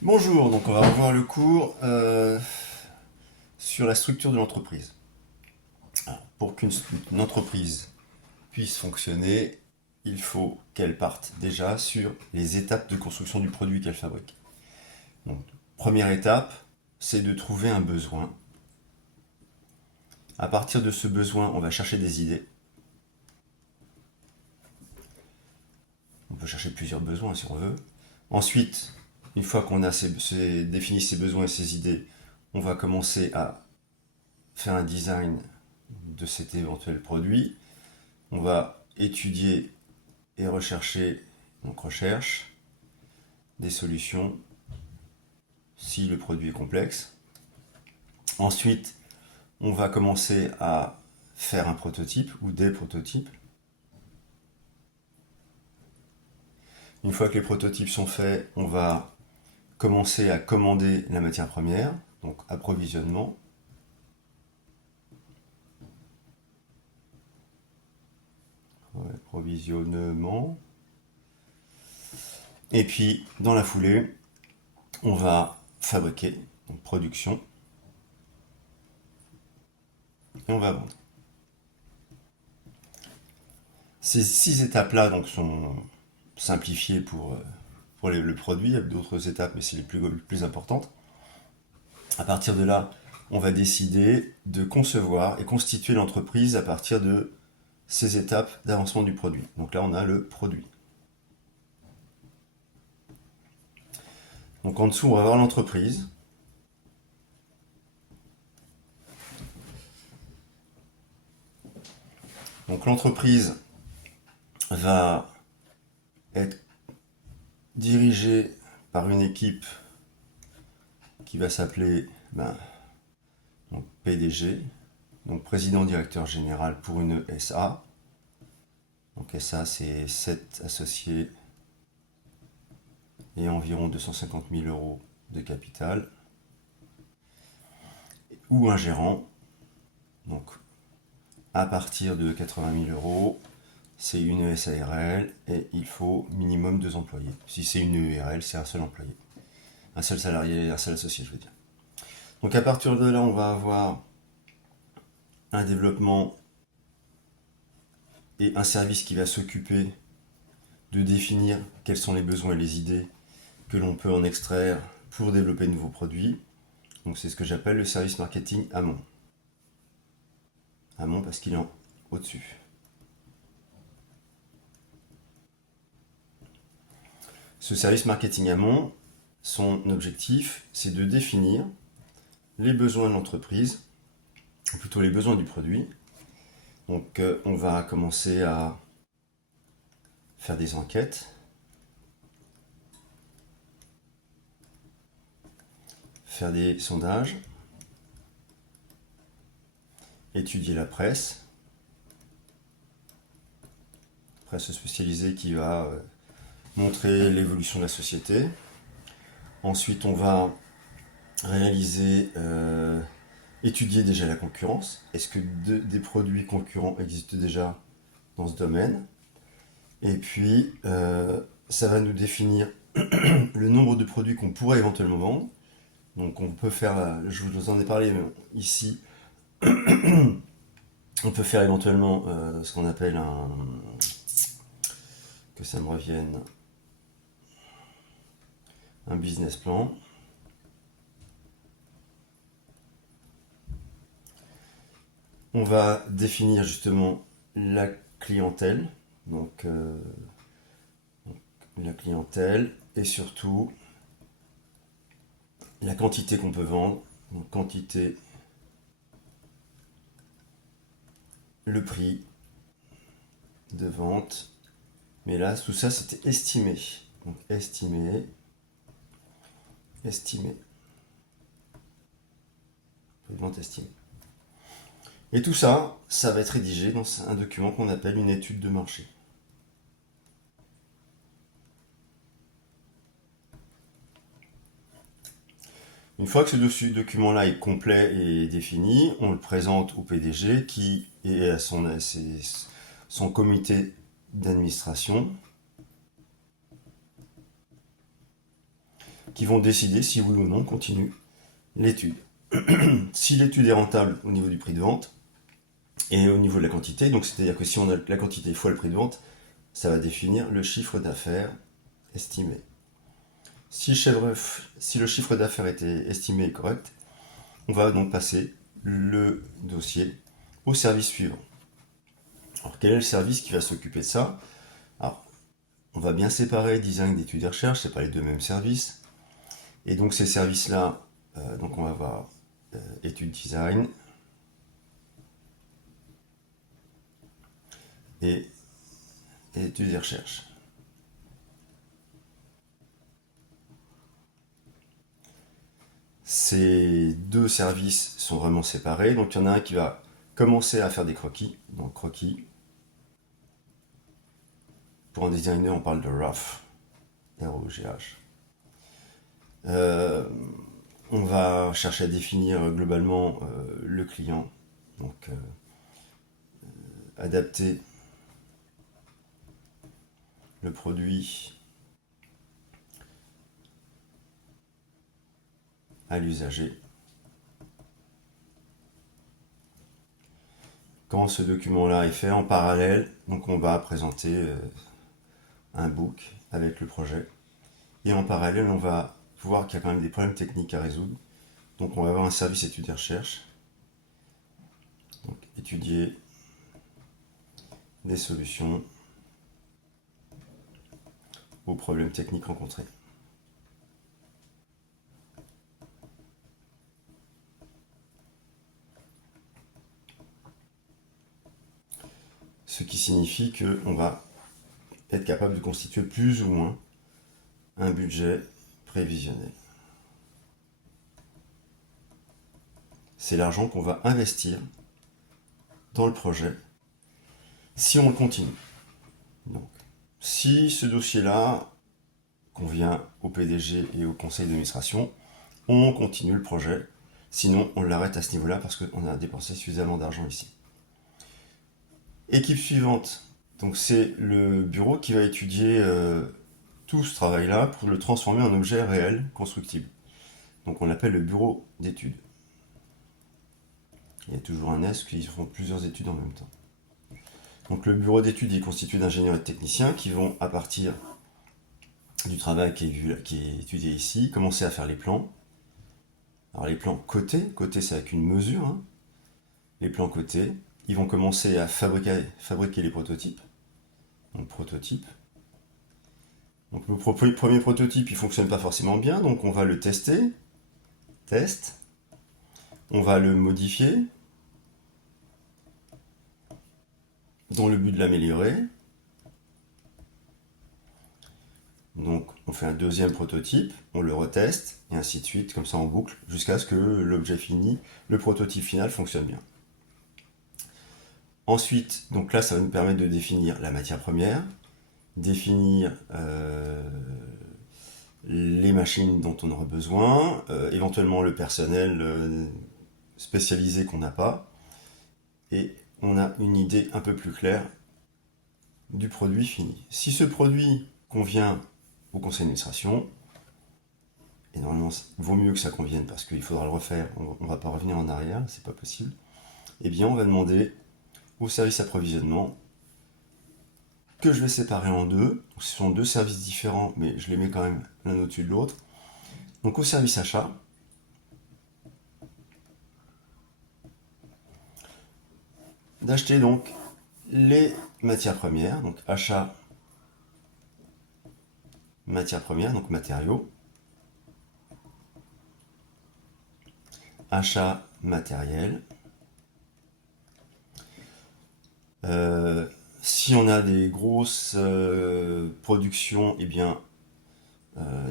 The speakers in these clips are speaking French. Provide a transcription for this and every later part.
Bonjour, donc on va revoir le cours sur la structure de l'entreprise. Alors, pour qu'une entreprise puisse fonctionner, il faut qu'elle parte déjà sur les étapes de construction du produit qu'elle fabrique. Donc, première étape, c'est de trouver un besoin. À partir de ce besoin, on va chercher des idées. On peut chercher plusieurs besoins si on veut. Ensuite, une fois qu'on a défini ces besoins et ces idées, on va commencer à faire un design de cet éventuel produit. On va étudier et rechercher, donc recherche, des solutions si le produit est complexe. Ensuite, on va commencer à faire un prototype ou des prototypes. Une fois que les prototypes sont faits, on va commencer à commander la matière première, donc approvisionnement. Approvisionnement. Et puis, dans la foulée, on va fabriquer, donc production, et on va vendre. Ces 6 étapes-là donc, sont simplifiées pour le produit. Il y a d'autres étapes, mais c'est les plus importantes. À partir de là, on va décider de concevoir et constituer l'entreprise à partir de ces étapes d'avancement du produit. Donc là, on a le produit. Donc en dessous, on va voir l'entreprise. Donc l'entreprise va être dirigée par une équipe qui va s'appeler donc PDG, donc président directeur général pour une SA. Donc SA, c'est 7 associés et environ 250 000 euros de capital. Ou un gérant. Donc à partir de 80 000 euros, c'est une SARL et il faut minimum 2 employés. Si c'est une URL, c'est un seul employé. Un seul salarié, un seul associé, je veux dire. Donc à partir de là, on va avoir un développement et un service qui va s'occuper de définir quels sont les besoins et les idées que l'on peut en extraire pour développer de nouveaux produits. Donc c'est ce que j'appelle le service marketing amont. Amont parce qu'il est au-dessus. Ce service marketing amont, son objectif, c'est de définir les besoins de l'entreprise, ou plutôt les besoins du produit. Donc on va commencer à faire des enquêtes, faire des sondages, étudier la presse spécialisée qui va montrer l'évolution de la société. Ensuite, on va réaliser, étudier déjà la concurrence. Est-ce que des produits concurrents existent déjà dans ce domaine? Et puis, ça va nous définir le nombre de produits qu'on pourrait éventuellement vendre. Donc on peut faire, je vous en ai parlé mais ici, on peut faire éventuellement ce qu'on appelle que ça me revienne, un business plan. On va définir justement la clientèle, donc la clientèle et surtout la quantité qu'on peut vendre, donc quantité, le prix de vente. Mais là, tout ça, c'était estimé. Donc estimé, estimé. Prix de vente estimé. Et tout ça, ça va être rédigé dans un document qu'on appelle une étude de marché. Une fois que ce document-là est complet et défini, on le présente au PDG qui est à son comité d'administration qui vont décider si oui ou non on continue l'étude. Si l'étude est rentable au niveau du prix de vente et au niveau de la quantité, donc c'est-à-dire que si on a la quantité fois le prix de vente, ça va définir le chiffre d'affaires estimé. Si le chiffre d'affaires était estimé et correct, on va donc passer le dossier au service suivant. Alors quel est le service qui va s'occuper de ça? Alors, on va bien séparer design d'études et recherche, c'est pas les deux mêmes services. Et donc ces services-là, donc on va avoir études design et études et recherche. Ces deux services sont vraiment séparés. Donc il y en a un qui va commencer à faire des croquis. Donc croquis. Pour un designer, on parle de rough. R-O-G-H. On va chercher à définir globalement le client. Donc adapter le produit à l'usager. Quand ce document-là est fait en parallèle, donc on va présenter un book avec le projet. Et en parallèle, on va voir qu'il y a quand même des problèmes techniques à résoudre. Donc on va avoir un service études et recherche. Donc étudier des solutions aux problèmes techniques rencontrés. Ce qui signifie qu'on va être capable de constituer plus ou moins un budget prévisionnel. C'est l'argent qu'on va investir dans le projet si on le continue. Donc, si ce dossier-là convient au PDG et au conseil d'administration, on continue le projet. Sinon, on l'arrête à ce niveau-là parce qu'on a dépensé suffisamment d'argent ici. Équipe suivante. Donc, c'est le bureau qui va étudier tout ce travail-là pour le transformer en objet réel, constructible. Donc, on l'appelle le bureau d'études. Il y a toujours un S qui font plusieurs études en même temps. Donc, le bureau d'études est constitué d'ingénieurs et de techniciens qui vont, à partir du travail qui est étudié ici, commencer à faire les plans. Alors les plans cotés c'est avec une mesure. Hein. Les plans cotés, ils vont commencer à fabriquer les prototypes. Donc prototype. Donc le premier prototype, il ne fonctionne pas forcément bien, donc on va le tester. Test. On va le modifier dans le but de l'améliorer. Donc on fait un deuxième prototype, on le reteste, et ainsi de suite, comme ça en boucle, jusqu'à ce que l'objet fini, le prototype final fonctionne bien. Ensuite, donc là ça va nous permettre de définir la matière première, définir les machines dont on aura besoin, éventuellement le personnel spécialisé qu'on n'a pas, et on a une idée un peu plus claire du produit fini. Si ce produit convient au conseil d'administration, et normalement il vaut mieux que ça convienne parce qu'il faudra le refaire, on ne va pas revenir en arrière, c'est pas possible, eh bien on va demander au service approvisionnement que je vais séparer en deux. Donc, ce sont deux services différents, mais je les mets quand même l'un au-dessus de l'autre. Donc au service achat, d'acheter donc les matières premières, donc achat matières premières, donc matériaux, achat matériel. Si on a des grosses productions, eh bien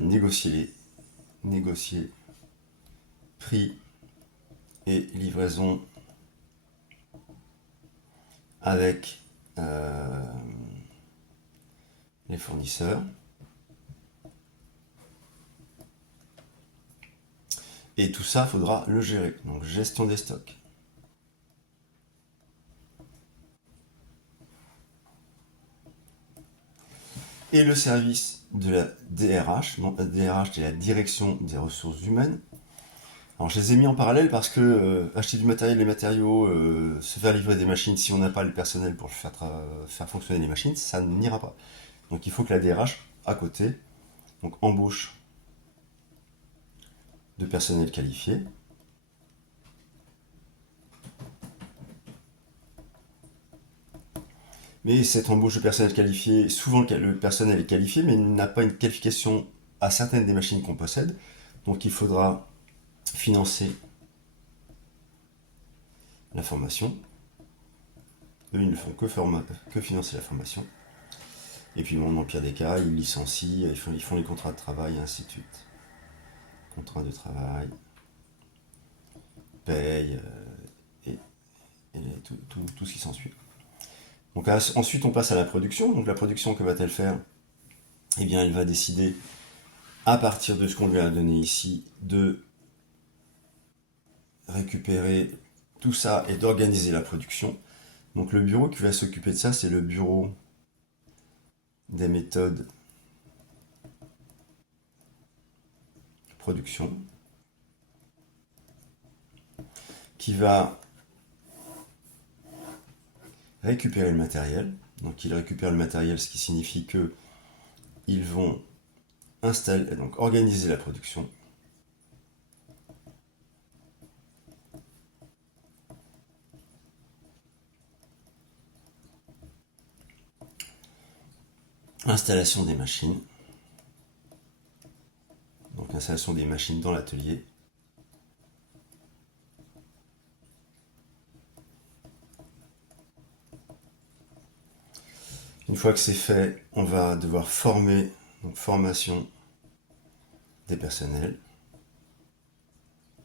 négocier prix et livraison avec les fournisseurs. Et tout ça, il faudra le gérer. Donc gestion des stocks. et le service de la DRH. Donc la DRH, c'est la direction des ressources humaines. Alors je les ai mis en parallèle parce que acheter du matériel, des matériaux, se faire livrer des machines, si on n'a pas le personnel pour faire fonctionner les machines, ça n'ira pas. Donc il faut que la DRH, à côté, donc embauche de personnel qualifié. Mais cette embauche de personnel qualifié, souvent le personnel est qualifié, mais il n'a pas une qualification à certaines des machines qu'on possède. Donc il faudra financer la formation. Eux, ils ne font que financer la formation. Et puis, bon, dans le pire des cas, ils licencient, ils font les contrats de travail, et ainsi de suite. Contrat de travail, paye, et tout ce qui s'ensuit. Donc ensuite, on passe à la production. Donc la production, que va-t-elle faire? Eh bien, elle va décider, à partir de ce qu'on lui a donné ici, de récupérer tout ça et d'organiser la production. Donc le bureau qui va s'occuper de ça, c'est le bureau des méthodes production, qui va récupérer le matériel. Donc ils récupèrent le matériel, ce qui signifie que ils vont donc organiser la production. Installation des machines. Donc installation des machines dans l'atelier. Une fois que c'est fait, on va devoir former, donc formation des personnels.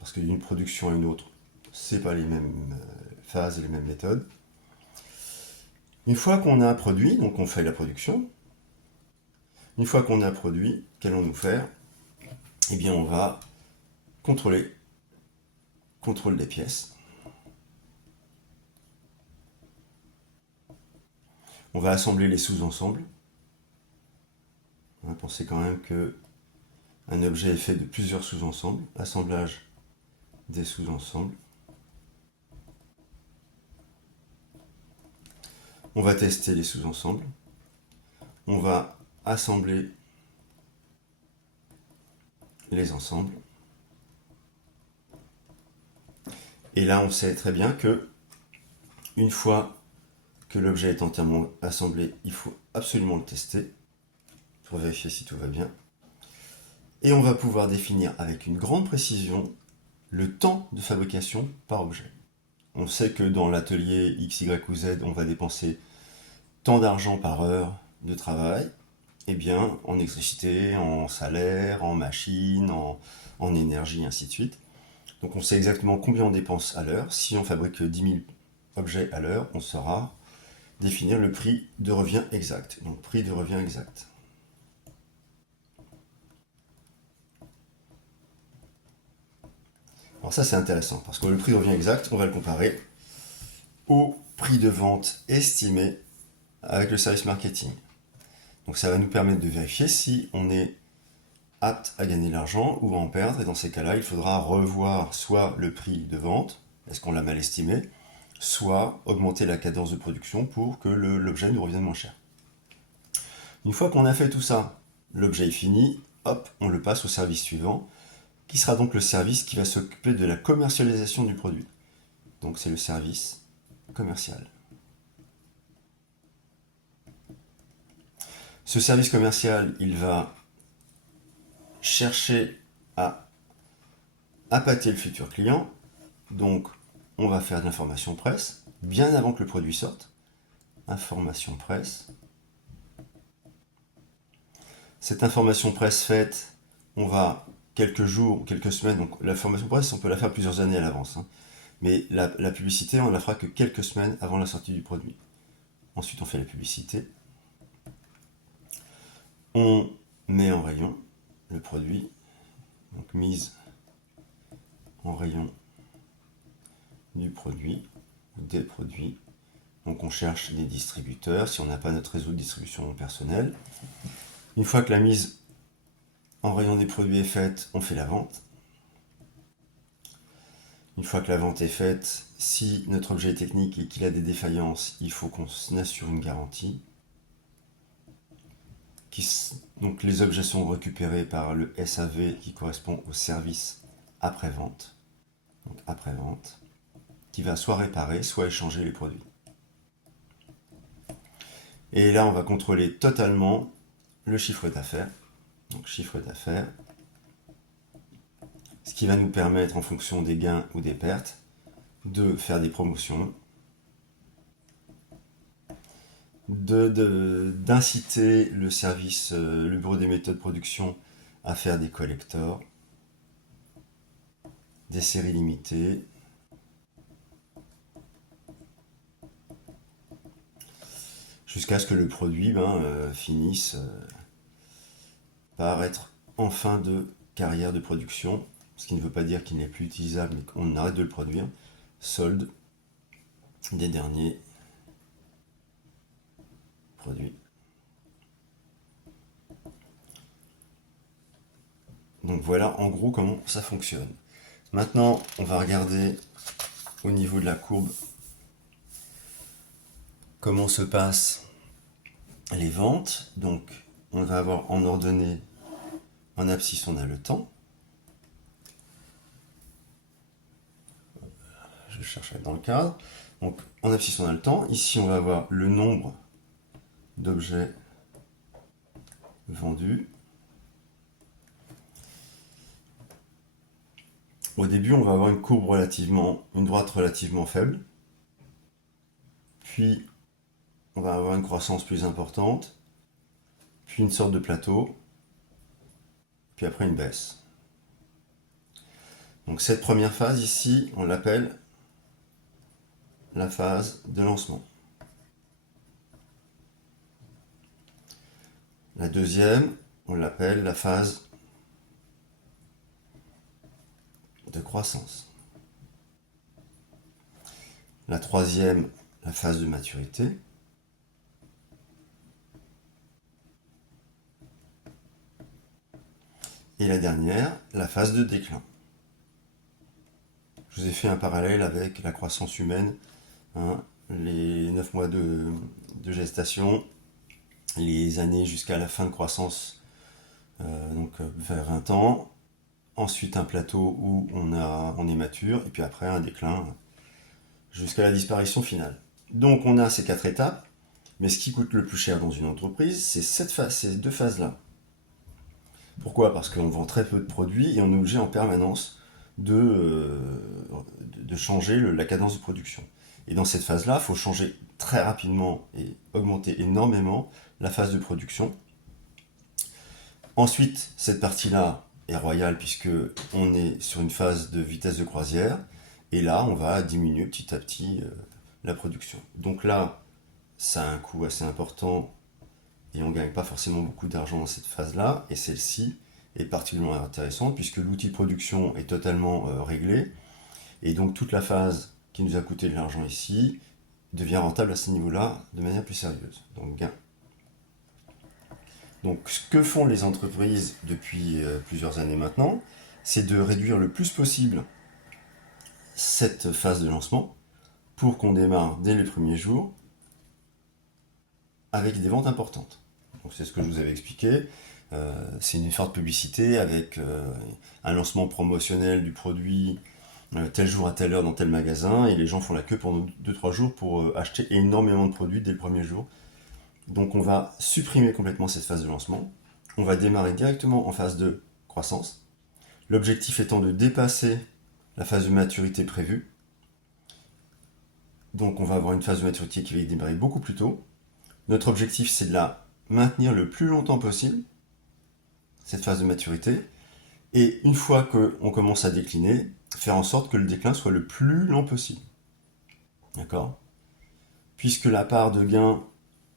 Parce que d'une production à une autre, c'est pas les mêmes phases et les mêmes méthodes. Une fois qu'on a produit, donc on fait la production. Une fois qu'on a produit, qu'allons-nous faire? Eh bien, on va contrôle des pièces. On va assembler les sous-ensembles. Pensez quand même que un objet est fait de plusieurs sous-ensembles. Assemblage des sous-ensembles. On va tester les sous-ensembles. On va assembler les ensembles. Et là, on sait très bien que une fois que l'objet est entièrement assemblé, il faut absolument le tester pour vérifier si tout va bien. Et on va pouvoir définir avec une grande précision le temps de fabrication par objet. On sait que dans l'atelier X, Y ou Z, on va dépenser tant d'argent par heure de travail. Eh bien, en électricité, en salaire, en machine, en énergie, ainsi de suite. Donc on sait exactement combien on dépense à l'heure. Si on fabrique 10 000 objets à l'heure, on saura définir le prix de revient exact. Donc prix de revient exact. Alors ça c'est intéressant, parce que le prix de revient exact, on va le comparer au prix de vente estimé avec le service marketing. Donc ça va nous permettre de vérifier si on est apte à gagner de l'argent ou à en perdre. Et dans ces cas-là, il faudra revoir soit le prix de vente, est-ce qu'on l'a mal estimé, soit augmenter la cadence de production pour que l'objet nous revienne moins cher. Une fois qu'on a fait tout ça, l'objet est fini, hop, on le passe au service suivant, qui sera donc le service qui va s'occuper de la commercialisation du produit. Donc c'est le service commercial. Ce service commercial, il va chercher à appâter le futur client. Donc, on va faire de l'information presse, bien avant que le produit sorte. Information presse. Cette information presse faite, on va quelques jours, quelques semaines, donc l'information presse, on peut la faire plusieurs années à l'avance. Mais la publicité, on ne la fera que quelques semaines avant la sortie du produit. Ensuite, on fait la publicité. On met en rayon le produit, donc mise en rayon du produit, des produits, Donc on cherche des distributeurs si on n'a pas notre réseau de distribution personnel. Une fois que la mise en rayon des produits est faite, on fait la vente. Une fois que la vente est faite, si notre objet est technique et qu'il a des défaillances, il faut qu'on assure une garantie. Donc les objets sont récupérés par le SAV qui correspond au service après-vente. Donc après-vente, qui va soit réparer, soit échanger les produits. Et là, on va contrôler totalement le chiffre d'affaires. Donc chiffre d'affaires, ce qui va nous permettre, en fonction des gains ou des pertes, de faire des promotions, d'inciter le service, le bureau des méthodes de production à faire des collectors, des séries limitées, jusqu'à ce que le produit finisse par être en fin de carrière de production, ce qui ne veut pas dire qu'il n'est plus utilisable, mais qu'on arrête de le produire. Solde des derniers produits. Donc voilà en gros comment ça fonctionne. Maintenant, on va regarder au niveau de la courbe comment se passent les ventes. Donc on va avoir en ordonnée, en abscisse, on a le temps. Je cherche dans le cadre. Donc en abscisse, on a le temps. Ici, on va avoir le nombre d'objets vendus. Au début, on va avoir une droite relativement faible. Puis, on va avoir une croissance plus importante. Puis une sorte de plateau. Puis après une baisse. Donc cette première phase ici, on l'appelle la phase de lancement. La deuxième, on l'appelle la phase de croissance. La troisième, la phase de maturité. Et la dernière, la phase de déclin. Je vous ai fait un parallèle avec la croissance humaine, les 9 mois de gestation, les années jusqu'à la fin de croissance, donc vers 20 ans, ensuite un plateau où on est mature, et puis après un déclin jusqu'à la disparition finale. Donc on a ces 4 étapes, mais ce qui coûte le plus cher dans une entreprise, c'est ces 2 phases-là. Pourquoi? Parce qu'on vend très peu de produits et on est obligé en permanence de changer la cadence de production. Et dans cette phase-là, il faut changer très rapidement et augmenter énormément la phase de production. Ensuite, cette partie-là est royale puisque on est sur une phase de vitesse de croisière. Et là, on va diminuer petit à petit la production. Donc là, ça a un coût assez important et on ne gagne pas forcément beaucoup d'argent dans cette phase-là. Et celle-ci est particulièrement intéressante puisque l'outil de production est totalement réglé. Et donc toute la phase qui nous a coûté de l'argent ici devient rentable à ce niveau-là de manière plus sérieuse. Donc gain. Donc ce que font les entreprises depuis plusieurs années maintenant, c'est de réduire le plus possible cette phase de lancement pour qu'on démarre dès les premiers jours avec des ventes importantes. Donc c'est ce que je vous avais expliqué. C'est une forte publicité avec un lancement promotionnel du produit tel jour à telle heure dans tel magasin, et les gens font la queue pendant 2-3 jours pour acheter énormément de produits dès le premier jour. Donc on va supprimer complètement cette phase de lancement. On va démarrer directement en phase de croissance. L'objectif étant de dépasser la phase de maturité prévue. Donc on va avoir une phase de maturité qui va démarrer beaucoup plus tôt. Notre objectif, c'est de la maintenir le plus longtemps possible, cette phase de maturité. Et une fois qu'on commence à décliner, faire en sorte que le déclin soit le plus lent possible. D'accord? Puisque la part de gain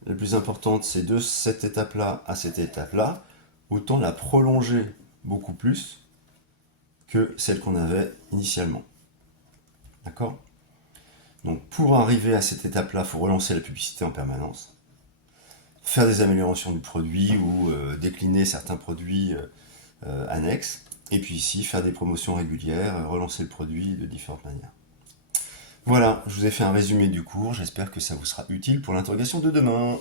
la plus importante, c'est de cette étape-là à cette étape-là, autant la prolonger beaucoup plus que celle qu'on avait initialement. D'accord? Donc pour arriver à cette étape-là, il faut relancer la publicité en permanence, faire des améliorations du produit ou décliner certains produits annexes, et puis ici, faire des promotions régulières, relancer le produit de différentes manières. Voilà, je vous ai fait un résumé du cours, j'espère que ça vous sera utile pour l'interrogation de demain.